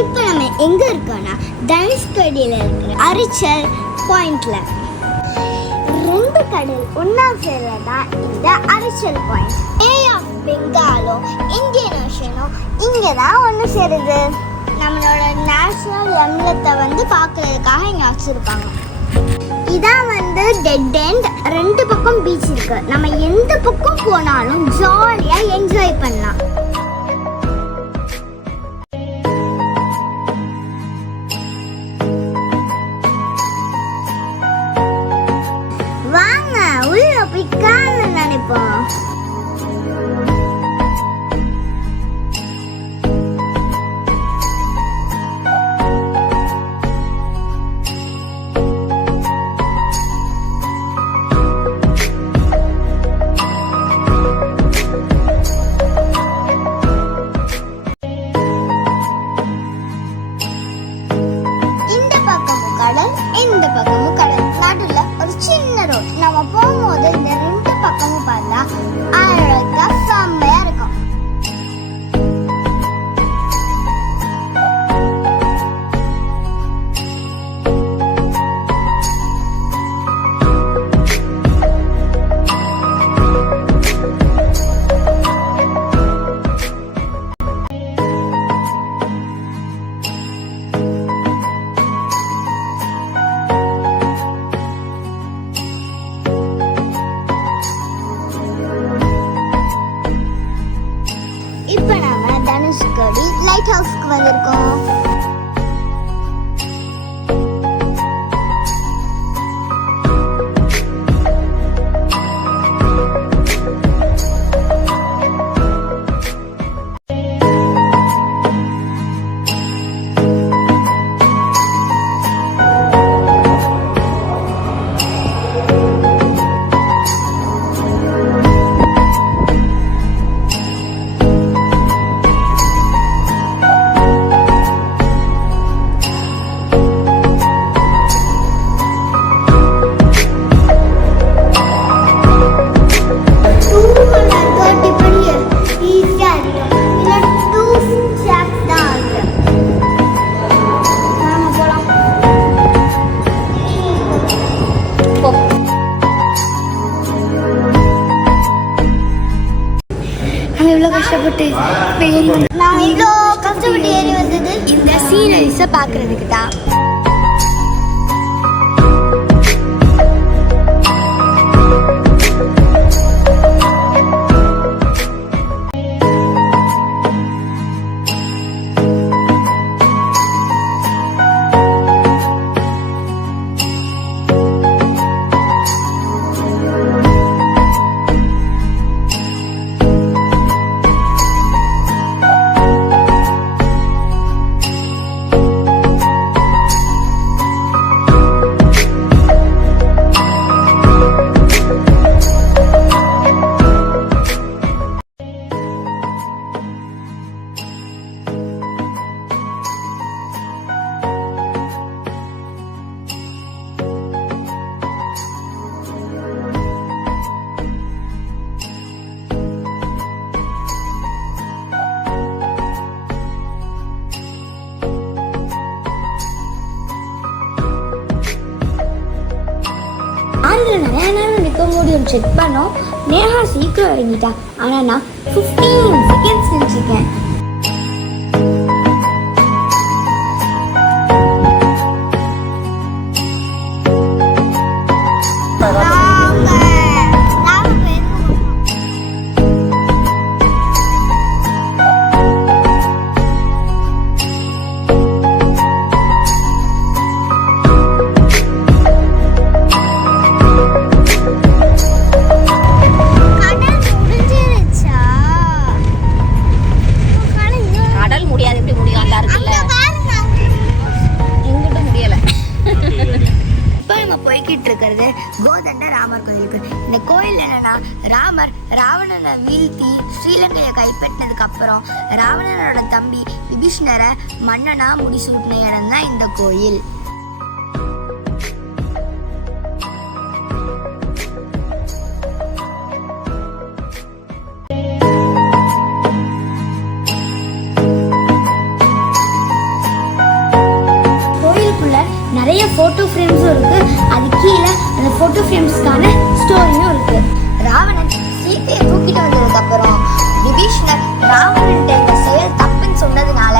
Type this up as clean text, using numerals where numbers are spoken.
இப்போ நம்ம எங்கே இருக்கோம்னா தனுஷ்கோடியில் இருக்கிற அரிச்சல் பாயிண்ட்ல. 2 கடல் ஒன்றா சேர்றது தான் இந்த அரிச்சல் பாயிண்ட். பே ஆஃப் பெங்காலும் இந்தியன் ஓஷனும் இங்கே தான் ஒன்று சேருது. நம்மளோட நேஷனல் எம்லத்தை பார்க்கறதுக்காக இங்கே வச்சுருக்காங்க. இதான் டெட் எண்ட். 2 பக்கம் பீச் இருக்கு. நம்ம எந்த பக்கம் போனாலும் ஜாலியாக என்ஜாய் பண்ணலாம். வாங்க உள்ள பிக்கான்னு நினைப்போம். இந்த பக்கமும் கடல், நடுவில் ஒரு சின்ன ரோட். நம்ம போகும்போது இந்த 2 பக்கமும் பார்த்தா அழகா செம்மையா இருக்கும். இப்போ நாம தனுஷ்கோடி லைட் ஹவுஸ்க்கு வந்திருக்கோம். இவ்வளோ கஷ்டப்பட்டு நான் இவ்வளோ கஷ்டப்பட்டு ஏறி வந்தது இந்த சீனரிஸை பார்க்கறதுக்கு தான். நிறைய நேரம் நிற்க முடியும் செக் பண்ணோம். நேஹா சீக்கிரம் இறங்கிட்டா. ஆனால் நான் 15 செகண்ட்ஸ் நினச்சிருக்கேன். போய்கிட்டு இருக்கிறது கோதண்ட ராமர் கோயிலுக்கு. இந்த கோயில் என்னன்னா, ராமர் ராவணனை வீழ்த்தி ஸ்ரீலங்கையை கைப்பற்றினதுக்கு அப்புறம் ராவணனோட தம்பி விபீஷ்ணரை மன்னனா முடிசூட்டின இடம் தான் இந்த கோயில். நிறைய ஃபோட்டோ ஃப்ரேம்ஸும் இருக்கு. அது கீழே அந்த ஃபோட்டோ ஃப்ரேம்ஸ்க்கான ஸ்டோரியும் இருக்கு. ராவணன் சீதையை தூக்கிட்டு வந்ததுக்கு அப்புறம் விபீஷ்ணர் ராவணன் இந்த செயல் தப்புன்னு சொன்னதுனால